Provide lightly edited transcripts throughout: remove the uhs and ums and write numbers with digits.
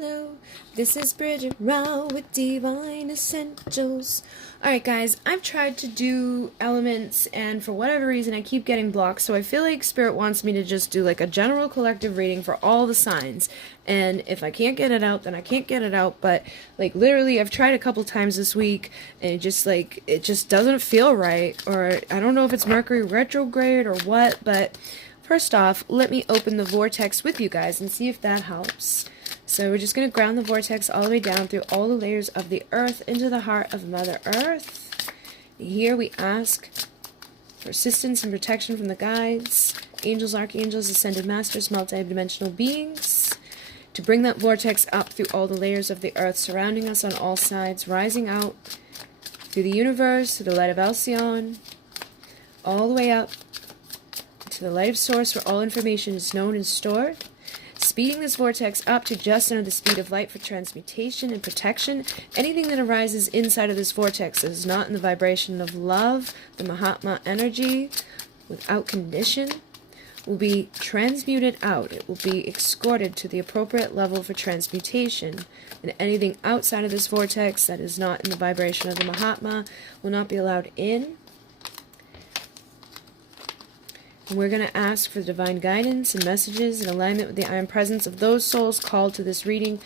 Hello, this is Bridget Rau with Divine Essentials. Alright guys, I've tried to do elements and for whatever reason I keep getting blocked, so I feel like Spirit wants me to just do like a general collective reading for all the signs. And if I can't get it out, then I can't get it out, but like literally I've tried a couple times this week and it just doesn't feel right, or I don't know if it's Mercury retrograde or what, but first off, let me open the vortex with you guys and see if that helps. So we're just going to ground the vortex all the way down through all the layers of the earth into the heart of Mother Earth. Here we ask for assistance and protection from the guides, angels, archangels, ascended masters, multidimensional beings, to bring that vortex up through all the layers of the earth, surrounding us on all sides, rising out through the universe, through the light of Alcyon, all the way up to the light of source where all information is known and stored. Speeding this vortex up to just under the speed of light for transmutation and protection. Anything that arises inside of this vortex that is not in the vibration of love, the Mahatma energy, without condition, will be transmuted out. It will be escorted to the appropriate level for transmutation. And anything outside of this vortex that is not in the vibration of the Mahatma will not be allowed in. And we're going to ask for divine guidance and messages in alignment with the iron presence of those souls called to this reading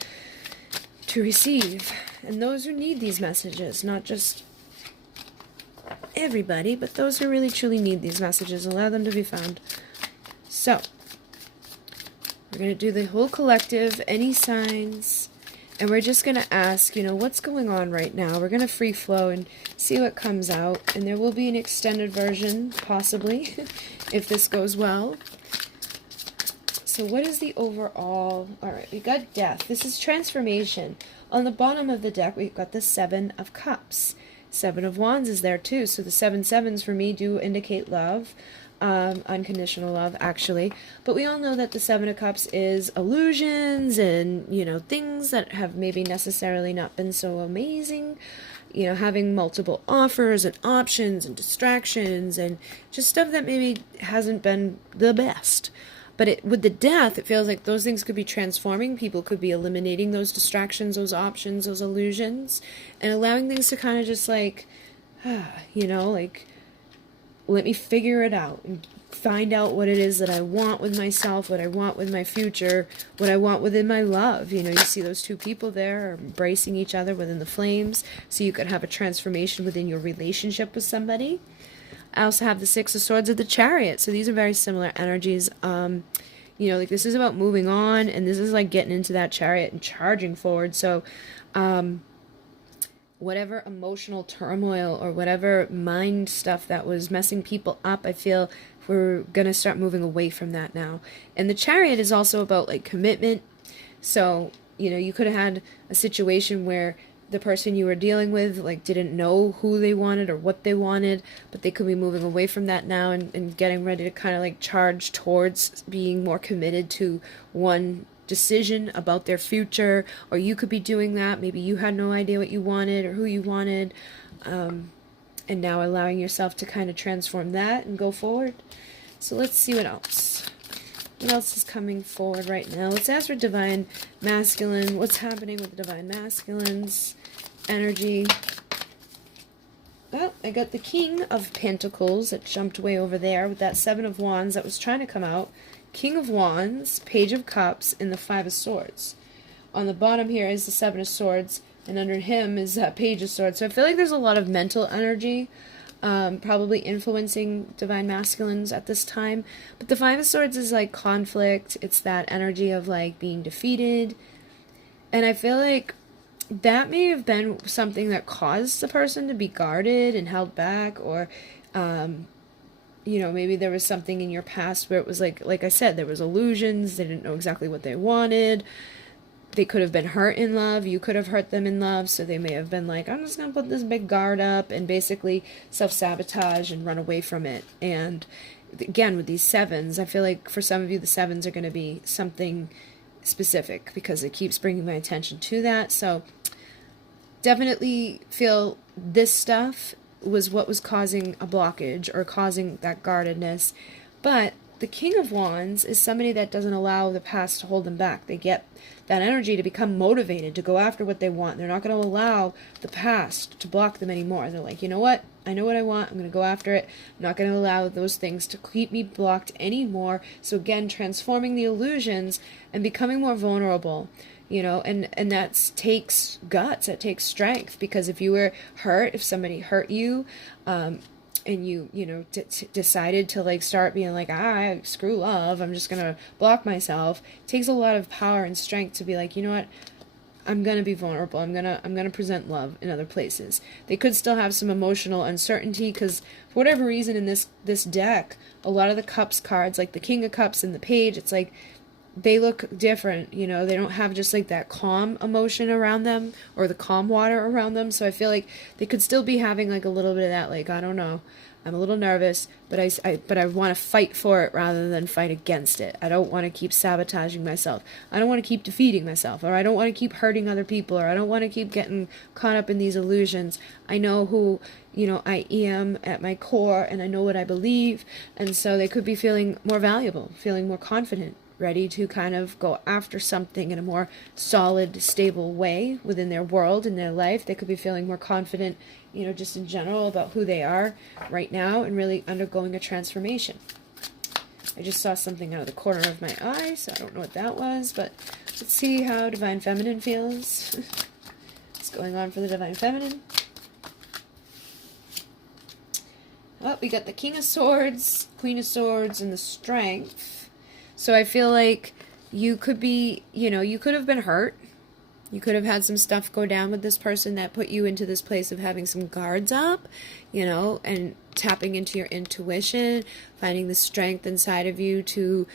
to receive. And those who need these messages, not just everybody, but those who really truly need these messages, allow them to be found. So, we're going to do the whole collective, any signs, and we're just going to ask, what's going on right now? We're going to free flow and see what comes out, and there will be an extended version, possibly, if this goes well. So what is the overall? Alright, we got death. This is transformation. On the bottom of the deck, we've got the Seven of Cups. Seven of Wands is there too, so the 7 sevens for me do indicate love. Unconditional love, actually. But we all know that the Seven of Cups is illusions and, things that have maybe necessarily not been so amazing. Having multiple offers and options and distractions and just stuff that maybe hasn't been the best. But with the death, it feels like those things could be transforming. People could be eliminating those distractions, those options, those illusions, and allowing things to kind of just let me figure it out and find out what it is that I want with myself, what I want with my future, what I want within my love. You see those two people there embracing each other within the flames, so you could have a transformation within your relationship with somebody. I also have the Six of Swords of the Chariot, so these are very similar energies. This is about moving on, and this is like getting into that chariot and charging forward. So, whatever emotional turmoil or whatever mind stuff that was messing people up, I feel we're going to start moving away from that now. And the Chariot is also about like commitment. So, you could have had a situation where the person you were dealing with didn't know who they wanted or what they wanted, but they could be moving away from that now and getting ready to kind of charge towards being more committed to one decision about their future. Or you could be doing that. Maybe you had no idea what you wanted or who you wanted, and now allowing yourself to kind of transform that and go forward. So let's see what else. What else is coming forward right now? Let's ask for Divine Masculine. What's happening with the Divine Masculine's energy? Well, I got the King of Pentacles that jumped way over there with that Seven of Wands that was trying to come out. King of Wands, Page of Cups, and the Five of Swords. On the bottom here is the Seven of Swords, and under him is that Page of Swords. So I feel like there's a lot of mental energy, probably influencing Divine Masculines at this time. But the Five of Swords is like conflict. It's that energy of being defeated. And I feel like that may have been something that caused the person to be guarded and held back, or maybe there was something in your past where it was like I said, there was illusions. They didn't know exactly what they wanted. They could have been hurt in love. You could have hurt them in love. So they may have been like, I'm just going to put this big guard up and basically self-sabotage and run away from it. And again, with these sevens, I feel like for some of you, the sevens are going to be something specific because it keeps bringing my attention to that. So definitely feel this stuff was what was causing a blockage or causing that guardedness. But the King of Wands is somebody that doesn't allow the past to hold them back. They get that energy to become motivated, to go after what they want. They're not going to allow the past to block them anymore. They're like, you know what? I know what I want. I'm going to go after it. I'm not going to allow those things to keep me blocked anymore. So again, transforming the illusions and becoming more vulnerable. And that takes guts, that takes strength, because if you were hurt, if somebody hurt you, and you decided to like start being like, screw love, I'm just gonna block myself, it takes a lot of power and strength to be like, you know what, I'm gonna be vulnerable, I'm gonna present love in other places. They could still have some emotional uncertainty, because for whatever reason in this deck, a lot of the Cups cards, like the King of Cups and the Page, it's like they look different, they don't have just like that calm emotion around them, or the calm water around them. So I feel like they could still be having like a little bit of that, like, I don't know, I'm a little nervous, but I want to fight for it rather than fight against it. I don't want to keep sabotaging myself. I don't want to keep defeating myself, or I don't want to keep hurting other people, or I don't want to keep getting caught up in these illusions. I know who, I am at my core, and I know what I believe, and so they could be feeling more valuable, feeling more confident, ready to kind of go after something in a more solid, stable way within their world, in their life. They could be feeling more confident, just in general about who they are right now, and really undergoing a transformation. I just saw something out of the corner of my eye, so I don't know what that was, but let's see how Divine Feminine feels. What's going on for the Divine Feminine? Oh, we got the King of Swords, Queen of Swords, and the Strength. So I feel like you could be, you could have been hurt. You could have had some stuff go down with this person that put you into this place of having some guards up, and tapping into your intuition, finding the strength inside of you to,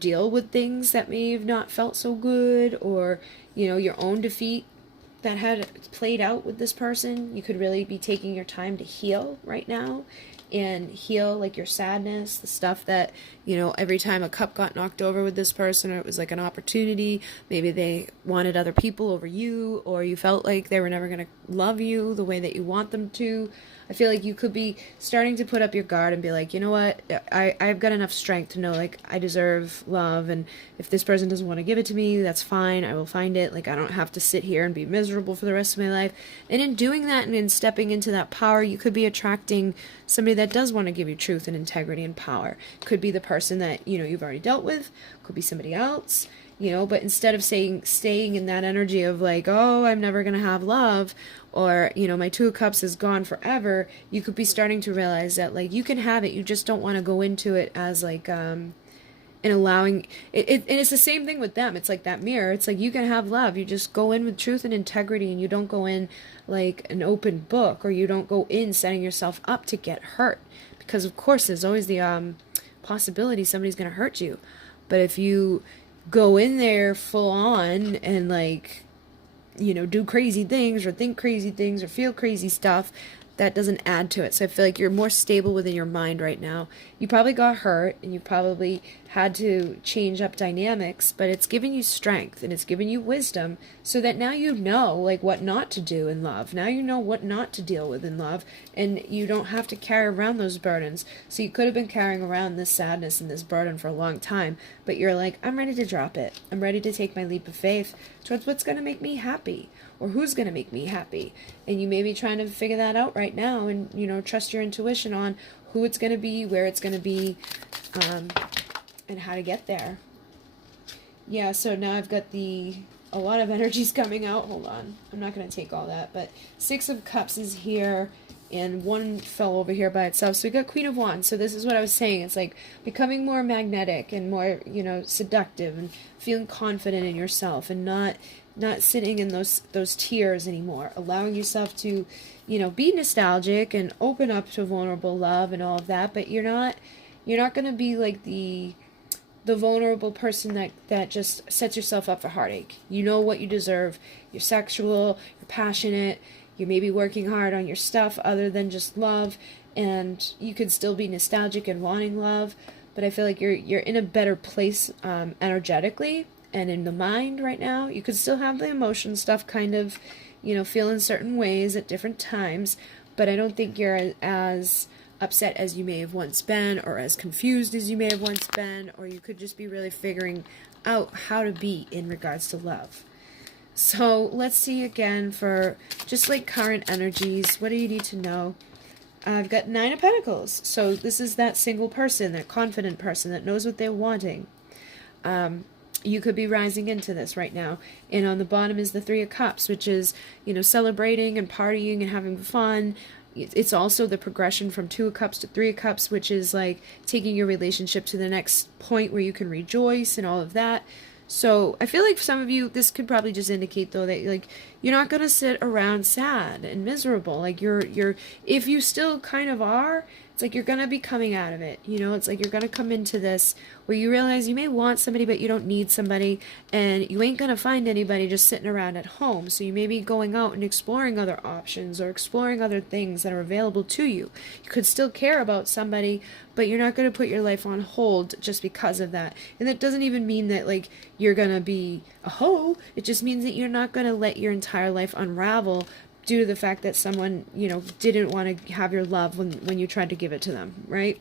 deal with things that may have not felt so good, or, your own defeat that had played out with this person. You could really be taking your time to heal right now, and heal like your sadness, the stuff that, every time a cup got knocked over with this person, or it was like an opportunity, maybe they wanted other people over you, or you felt like they were never going to love you the way that you want them to. I feel like you could be starting to put up your guard and be like, you know what, I've got enough strength to know, like, I deserve love, and if this person doesn't want to give it to me, that's fine, I will find it. Like, I don't have to sit here and be miserable for the rest of my life. And in doing that, and in stepping into that power, you could be attracting somebody that does want to give you truth and integrity and power. Could be the person that, you've already dealt with, could be somebody else, but instead of staying in that energy of like, oh, I'm never going to have love, or, my Two of Cups is gone forever, you could be starting to realize that, like, you can have it, you just don't want to go into it as, like, and allowing, and it's the same thing with them. It's like that mirror. It's like, you can have love, you just go in with truth and integrity, and you don't go in like an open book, or you don't go in setting yourself up to get hurt, because of course there's always the possibility somebody's going to hurt you. But if you go in there full on and, like, do crazy things, or think crazy things, or feel crazy stuff, that doesn't add to it. So I feel like you're more stable within your mind right now. You probably got hurt, and you probably had to change up dynamics, but it's given you strength, and it's given you wisdom, so that now you know, like, what not to do in love. Now you know what not to deal with in love, and you don't have to carry around those burdens. So you could have been carrying around this sadness and this burden for a long time, but you're like, I'm ready to drop it. I'm ready to take my leap of faith towards what's going to make me happy, or who's going to make me happy. And you may be trying to figure that out right now, and, trust your intuition on who it's going to be, where it's going to be, and how to get there. Yeah, so now I've got a lot of energies coming out. Hold on. I'm not going to take all that, but Six of Cups is here, and one fell over here by itself. So we got Queen of Wands. So this is what I was saying. It's like becoming more magnetic and more, seductive, and feeling confident in yourself, and not sitting in those tears anymore. Allowing yourself to, be nostalgic and open up to vulnerable love and all of that, but you're not going to be like the vulnerable person that just sets yourself up for heartache. You know what you deserve. You're sexual, you're passionate, you're maybe working hard on your stuff other than just love, and you could still be nostalgic and wanting love, but I feel like you're in a better place energetically and in the mind right now. You could still have the emotion stuff kind of, feel in certain ways at different times, but I don't think you're as upset as you may have once been, or as confused as you may have once been, or you could just be really figuring out how to be in regards to love. So let's see again for just like current energies. What do you need to know? I've got 9 of Pentacles. So this is that single person, that confident person that knows what they're wanting. You could be rising into this right now. And on the bottom is the 3 of Cups, which is, you know, celebrating and partying and having fun. It's also the progression from 2 of Cups to 3 of Cups, which is like taking your relationship to the next point where you can rejoice and all of that. So I feel like for some of you, this could probably just indicate though that like you're not gonna sit around sad and miserable. Like you're if you still kind of are, it's like you're gonna be coming out of it. You know, it's like you're gonna come into this where you realize you may want somebody, but you don't need somebody, and you ain't gonna find anybody just sitting around at home. So you may be going out and exploring other options or exploring other things that are available to you. You could still care about somebody, but you're not going to put your life on hold just because of that. And that doesn't even mean that like you're going to be a hoe. It just means that you're not going to let your entire life unravel due to the fact that someone, you know, didn't want to have your love when you tried to give it to them, right?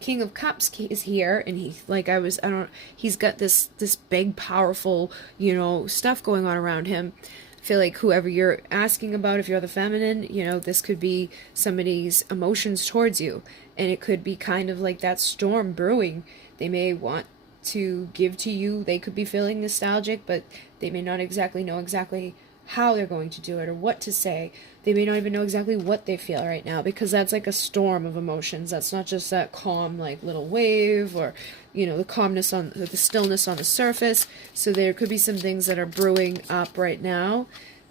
King of Cups is here, and he's got this big, powerful, you know, stuff going on around him. I feel like whoever you're asking about, if you're the feminine, you know, this could be somebody's emotions towards you, and it could be kind of like that storm brewing. They may want to give to you. They could be feeling nostalgic, but they may not exactly know how they're going to do it or what to say. They may not even know exactly what they feel right now, because that's like a storm of emotions. That's not just that calm like little wave, or you know, the calmness on the stillness on the surface. So there could be some things that are brewing up right now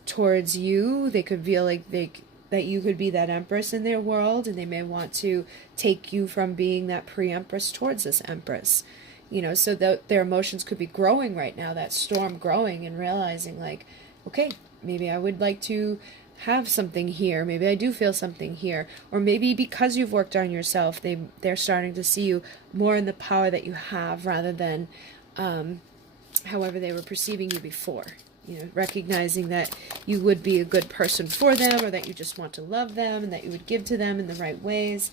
towards you. They could feel like that you could be that empress in their world, and they may want to take you from being that pre-empress towards this empress. You know, so their emotions could be growing right now, that storm growing, and realizing like, okay, maybe I would like to have something here. Maybe I do feel something here. Or maybe because you've worked on yourself, they're starting to see you more in the power that you have, rather than however they were perceiving you before. You know, recognizing that you would be a good person for them, or that you just want to love them, and that you would give to them in the right ways.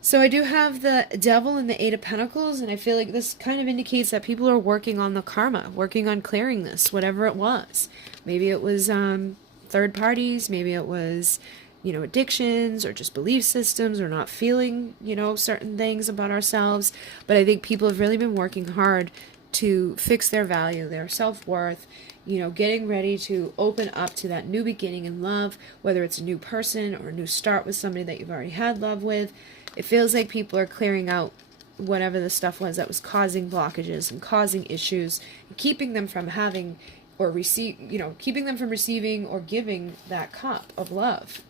So I do have the Devil and the 8 of Pentacles, and I feel like this kind of indicates that people are working on the karma, working on clearing this, whatever it was. Maybe it was third parties, maybe it was, you know, addictions, or just belief systems, or not feeling, you know, certain things about ourselves. But I think people have really been working hard to fix their value, their self-worth, you know, getting ready to open up to that new beginning in love, whether it's a new person or a new start with somebody that you've already had love with. It feels like people are clearing out whatever the stuff was that was causing blockages and causing issues, and keeping them from having or receive, you know, keeping them from receiving or giving that cup of love.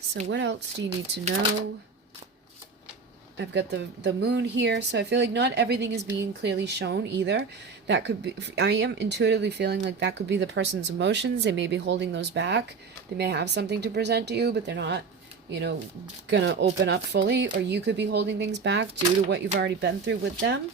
So what else do you need to know? I've got the moon here, so I feel like not everything is being clearly shown either. That could be, I am intuitively feeling like that could be the person's emotions. They may be holding those back. They may have something to present to you, but they're not, you know, gonna open up fully. Or you could be holding things back due to what you've already been through with them.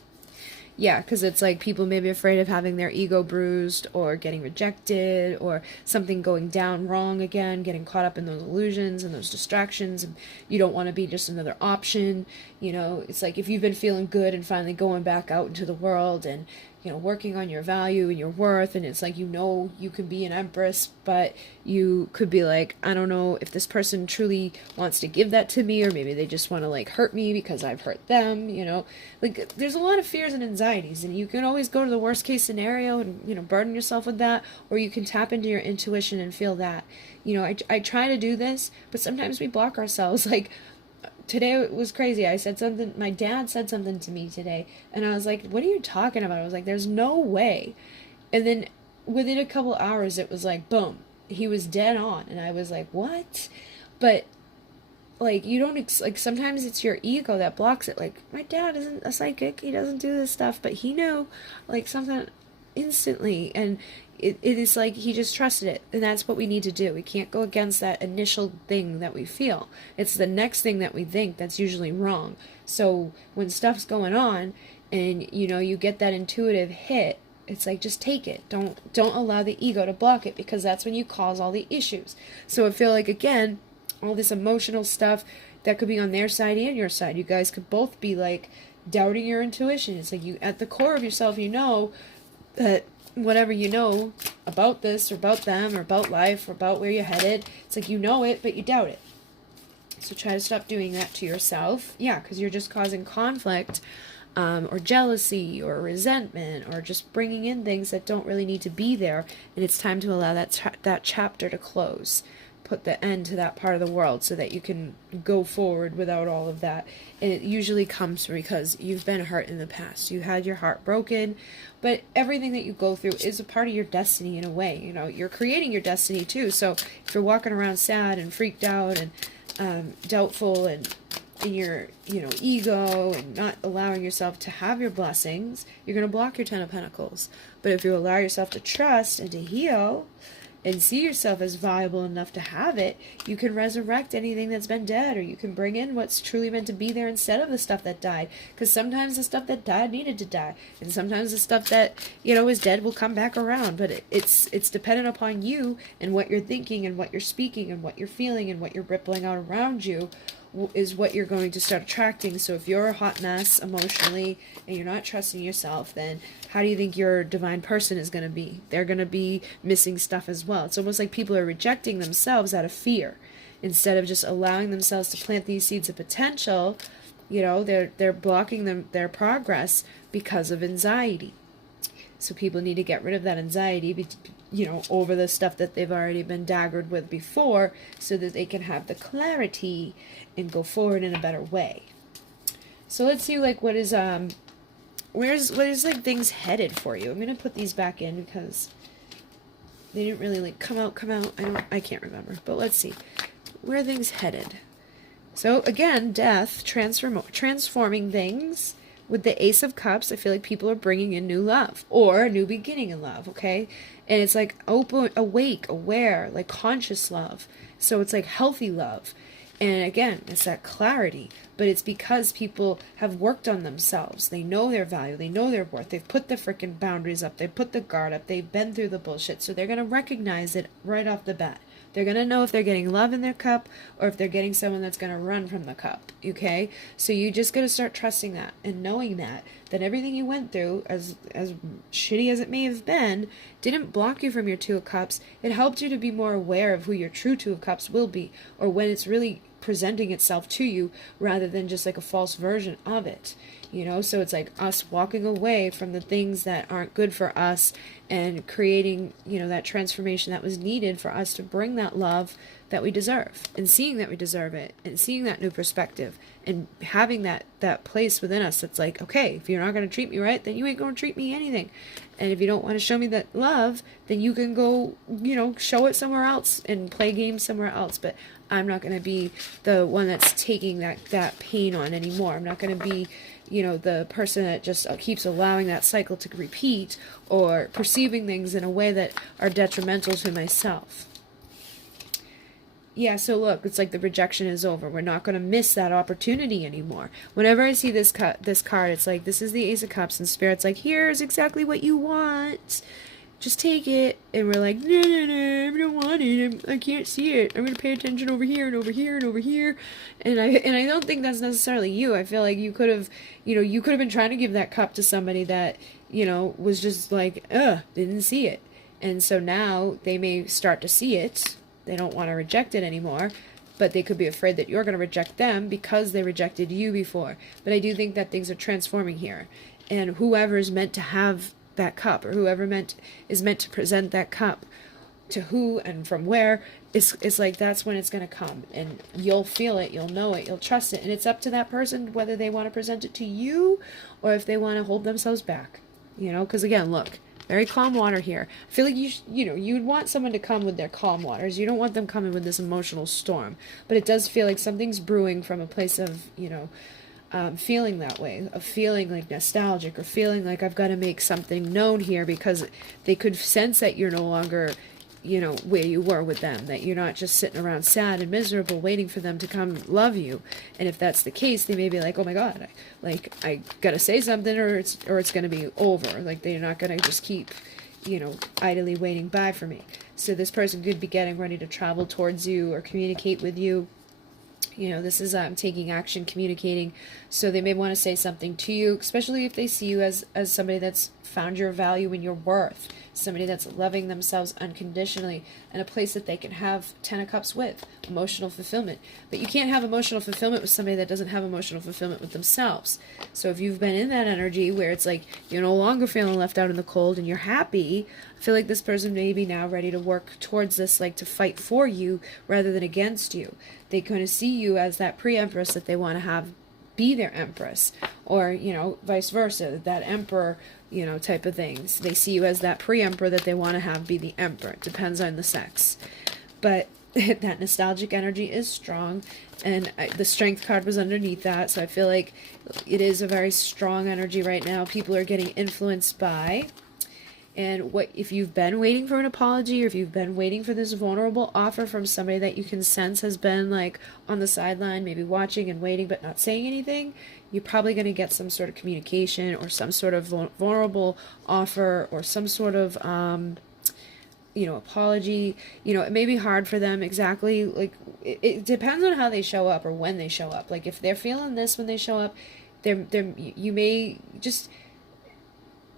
Yeah, because it's like people may be afraid of having their ego bruised, or getting rejected, or something going down wrong again, getting caught up in those illusions and those distractions, and you don't want to be just another option. You know, it's like if you've been feeling good and finally going back out into the world and, you know, working on your value and your worth, and it's like, you know, you can be an empress, but you could be like, I don't know if this person truly wants to give that to me, or maybe they just want to like hurt me because I've hurt them, you know. Like there's a lot of fears and anxieties, and you can always go to the worst case scenario and, you know, burden yourself with that, or you can tap into your intuition and feel that. You know, I try to do this, but sometimes we block ourselves. Like today it was crazy. I said something, my dad said something to me today, and I was like, what are you talking about? I was like, there's no way. And then within a couple hours it was like, boom, he was dead on. And I was like, what? But like, you don't, like, sometimes it's your ego that blocks it. Like, my dad isn't a psychic, he doesn't do this stuff, but he knew, like, something instantly, and it is like he just trusted it. And that's what we need to do. We can't go against that initial thing that we feel. It's the next thing that we think that's usually wrong. So when stuff's going on and, you know, you get that intuitive hit, it's like, just take it. Don't allow the ego to block it, because that's when you cause all the issues. So I feel like, again, all this emotional stuff that could be on their side and your side. You guys could both be like doubting your intuition. It's like you, at the core of yourself, you know that whatever you know about this or about them or about life or about where you're headed, it's like you know it, but you doubt it. So try to stop doing that to yourself. Yeah, because you're just causing conflict or jealousy or resentment or just bringing in things that don't really need to be there. And it's time to allow that chapter to close. Put the end to that part of the world so that you can go forward without all of that. And it usually comes because you've been hurt in the past. You had your heart broken, but everything that you go through is a part of your destiny in a way. You know, you're creating your destiny too. So if you're walking around sad and freaked out and doubtful and in your, you know, ego and not allowing yourself to have your blessings, you're going to block your Ten of Pentacles. But if you allow yourself to trust and to heal and see yourself as viable enough to have it, you can resurrect anything that's been dead, or you can bring in what's truly meant to be there instead of the stuff that died. Because sometimes the stuff that died needed to die, and sometimes the stuff that, you know, is dead will come back around. But it's dependent upon you and what you're thinking and what you're speaking and what you're feeling and what you're rippling out around you is what you're going to start attracting. So if you're a hot mess emotionally and you're not trusting yourself, then how do you think your divine person is going to be? They're going to be missing stuff as well. It's almost like people are rejecting themselves out of fear instead of just allowing themselves to plant these seeds of potential. You know, they're blocking their progress because of anxiety. So people need to get rid of that anxiety, you know, over the stuff that they've already been daggered with before, so that they can have the clarity and go forward in a better way. So let's see, like, what is like things headed for you. I'm gonna put these back in because they didn't really like come out. I can't remember, but let's see where are things headed. So again, death, transforming things. With the Ace of Cups, I feel like people are bringing in new love or a new beginning in love, okay? And it's like open, awake, aware, like conscious love. So it's like healthy love. And again, it's that clarity. But it's because people have worked on themselves. They know their value. They know their worth. They've put the freaking boundaries up. They've put the guard up. They've been through the bullshit. So they're going to recognize it right off the bat. They're going to know if they're getting love in their cup or if they're getting someone that's going to run from the cup, okay? So you just got to start trusting that and knowing that everything you went through, as shitty as it may have been, didn't block you from your Two of Cups. It helped you to be more aware of who your true Two of Cups will be, or when it's really presenting itself to you rather than just like a false version of it. You know, so it's like us walking away from the things that aren't good for us and creating, you know, that transformation that was needed for us to bring that love that we deserve, and seeing that we deserve it, and seeing that new perspective, and having that place within us that's like, okay, if you're not going to treat me right, then you ain't going to treat me anything. And if you don't want to show me that love, then you can go, you know, show it somewhere else and play games somewhere else. But I'm not going to be the one that's taking that pain on anymore. I'm not going to be, you know, the person that just keeps allowing that cycle to repeat or perceiving things in a way that are detrimental to myself. Yeah, so look, it's like the rejection is over. We're not going to miss that opportunity anymore. Whenever I see this card, it's like, this is the Ace of Cups, and Spirit's like, here's exactly what you want. Just take it. And we're like, no, I don't want it. I can't see it. I'm going to pay attention over here and over here and over here. And I don't think that's necessarily you. I feel like you could have, you know, you could have been trying to give that cup to somebody that, you know, was just like, didn't see it. And so now they may start to see it. They don't want to reject it anymore, but they could be afraid that you're going to reject them because they rejected you before. But I do think that things are transforming here. And whoever is meant to have that cup, or whoever is meant to present that cup to who and from where, it's like that's when it's going to come. And you'll feel it, you'll know it, you'll trust it. And it's up to that person whether they want to present it to you or if they want to hold themselves back. You know, because again, look. Very calm water here. I feel like you'd want someone to come with their calm waters. You don't want them coming with this emotional storm. But it does feel like something's brewing from a place of, you know, feeling that way, of feeling like nostalgic, or feeling like I've got to make something known here, because they could sense that you're no longer, you know, where you were with them, that you're not just sitting around sad and miserable waiting for them to come love you. And if that's the case, they may be like, oh my God, I gotta say something, or it's gonna be over. Like, they're not gonna just keep, you know, idly waiting by for me. So this person could be getting ready to travel towards you or communicate with you. You know, this is taking action, communicating. So they may want to say something to you, especially if they see you as somebody that's found your value and your worth, somebody that's loving themselves unconditionally, and a place that they can have 10 of Cups with, emotional fulfillment. But you can't have emotional fulfillment with somebody that doesn't have emotional fulfillment with themselves. So if you've been in that energy where it's like you're no longer feeling left out in the cold and you're happy, I feel like this person may be now ready to work towards this, like to fight for you rather than against you. They kind of see you as that pre-empress that they want to have be their empress, or, you know, vice versa, that emperor, you know, type of things. They see you as that pre-emperor that they want to have be the emperor. It depends on the sex. But that nostalgic energy is strong, and the strength card was underneath that, so I feel like it is a very strong energy right now. People are getting influenced by. And what if you've been waiting for an apology, or if you've been waiting for this vulnerable offer from somebody that you can sense has been like on the sideline, maybe watching and waiting but not saying anything, you're probably going to get some sort of communication or some sort of vulnerable offer or some sort of, you know, apology. You know, it may be hard for them exactly. Like, it depends on how they show up or when they show up. Like, if they're feeling this when they show up, you may just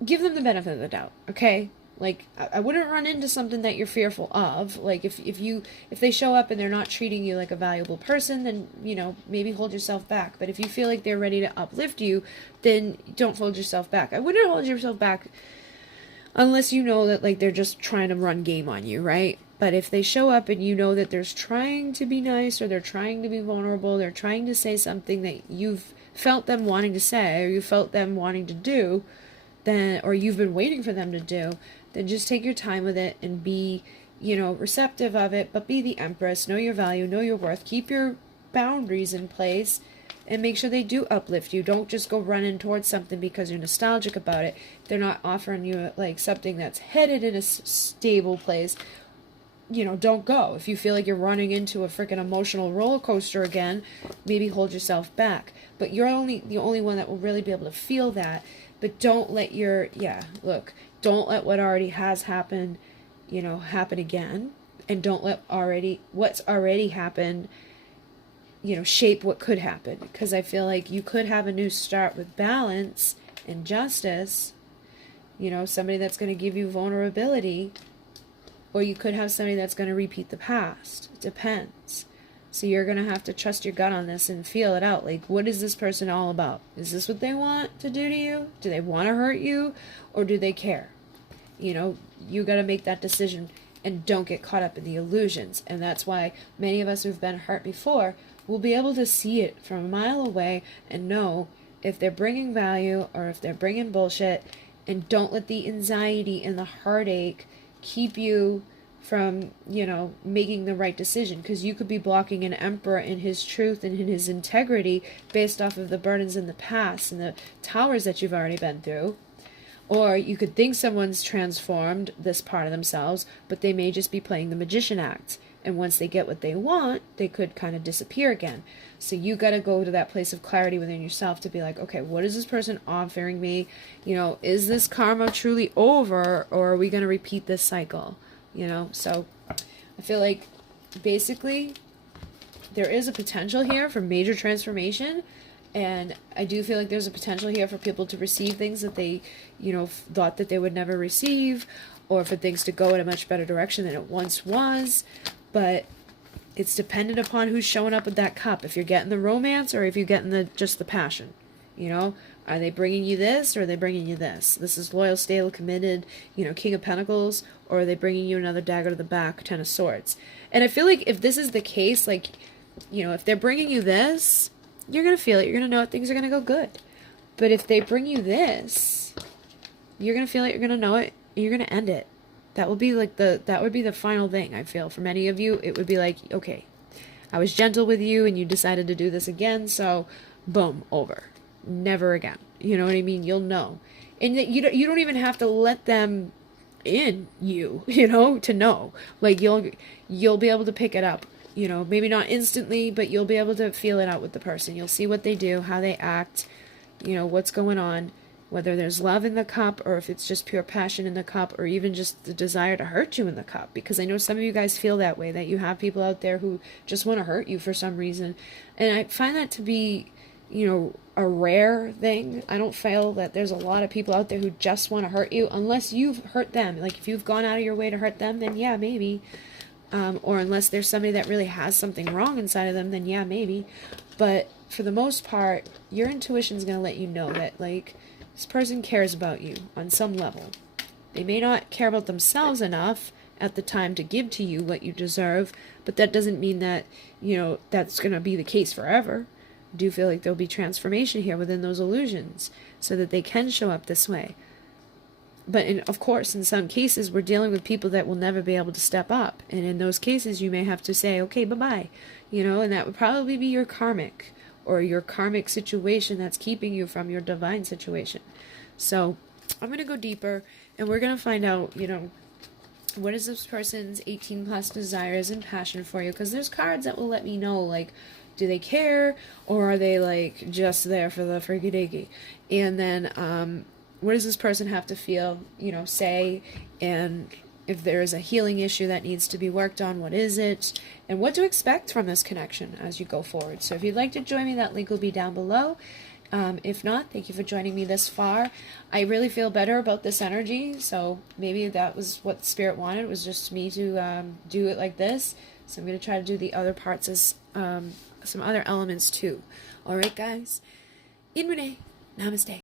give them the benefit of the doubt, okay? Like, I wouldn't run into something that you're fearful of. Like, if they show up and they're not treating you like a valuable person, then, you know, maybe hold yourself back. But if you feel like they're ready to uplift you, then don't hold yourself back. I wouldn't hold yourself back unless you know that, like, they're just trying to run game on you, right? But if they show up and you know that they're trying to be nice, or they're trying to be vulnerable, they're trying to say something that you've felt them wanting to say, or you felt them wanting to do, then, or you've been waiting for them to do, then just take your time with it and be, you know, receptive of it, but be the empress, know your value, know your worth, keep your boundaries in place, and make sure they do uplift you. Don't just go running towards something because you're nostalgic about it. They're not offering you like something that's headed in a stable place. You know, don't go. If you feel like you're running into a freaking emotional roller coaster again, maybe hold yourself back. But you're the only one that will really be able to feel that. But don't let don't let what already has happened, you know, happen again. And don't let what's already happened, you know, shape what could happen. Because I feel like you could have a new start with balance and justice, you know, somebody that's going to give you vulnerability, or you could have somebody that's going to repeat the past. It depends. So you're going to have to trust your gut on this and feel it out. Like, what is this person all about? Is this what they want to do to you? Do they want to hurt you? Or do they care? You know, you got to make that decision and don't get caught up in the illusions. And that's why many of us who've been hurt before will be able to see it from a mile away and know if they're bringing value or if they're bringing bullshit. And don't let the anxiety and the heartache keep you from, you know, making the right decision, because you could be blocking an emperor in his truth and in his integrity based off of the burdens in the past and the towers that you've already been through. Or you could think someone's transformed this part of themselves, but they may just be playing the magician act, and once they get what they want, they could kind of disappear again. So you got to go to that place of clarity within yourself to be like, okay, what is this person offering me? You know, is this karma truly over, or are we going to repeat this cycle? You know, so I feel like basically there is a potential here for major transformation, and I do feel like there's a potential here for people to receive things that they, you know, thought that they would never receive, or for things to go in a much better direction than it once was. But it's dependent upon who's showing up with that cup. If you're getting the romance, or if you're getting just the passion, you know. Are they bringing you this, or are they bringing you this? This is loyal, stable, committed, you know, King of Pentacles, or are they bringing you another dagger to the back, Ten of Swords? And I feel like if this is the case, like, you know, if they're bringing you this, you're going to feel it. You're going to know it. Things are going to go good. But if they bring you this, you're going to feel it. You're going to know it. And you're going to end it. That would be like that would be the final thing, I feel. For many of you, it would be like, okay, I was gentle with you and you decided to do this again, so boom, over. Never again. You know what I mean? You'll know. And you don't even have to let them in you know, to know. Like, you'll be able to pick it up. You know, maybe not instantly, but you'll be able to feel it out with the person. You'll see what they do, how they act, you know, what's going on. whether there's love in the cup or if it's just pure passion in the cup or even just the desire to hurt you in the cup. Because I know some of you guys feel that way, that you have people out there who just want to hurt you for some reason. And I find that to be, you know, a rare thing. I don't feel that there's a lot of people out there who just want to hurt you unless you've hurt them. Like if you've gone out of your way to hurt them, then yeah, maybe. Or unless there's somebody that really has something wrong inside of them, then yeah, maybe. But for the most part, your intuition is going to let you know that, like, this person cares about you on some level. They may not care about themselves enough at the time to give to you what you deserve, but that doesn't mean that, you know, that's going to be the case forever. I do feel like there'll be transformation here within those illusions so that they can show up this way. But of course, in some cases, we're dealing with people that will never be able to step up. And in those cases, you may have to say, okay, bye-bye, you know, and that would probably be your karmic or your karmic situation that's keeping you from your divine situation. So I'm going to go deeper and we're going to find out, you know, what is this person's 18 plus desires and passion for you? Because there's cards that will let me know, like, do they care or are they like just there for the freaky-deaky? And then what does this person have to feel, you know, say, and if there is a healing issue that needs to be worked on, what is it, and what to expect from this connection as you go forward. So if you'd like to join me, that link will be down below. If not, thank you for joining me this far. I really feel better about this energy, so maybe that was what Spirit wanted, was just me to do it like this. So I'm going to try to do the other parts as some other elements too. Alright guys, Inmune, Namaste.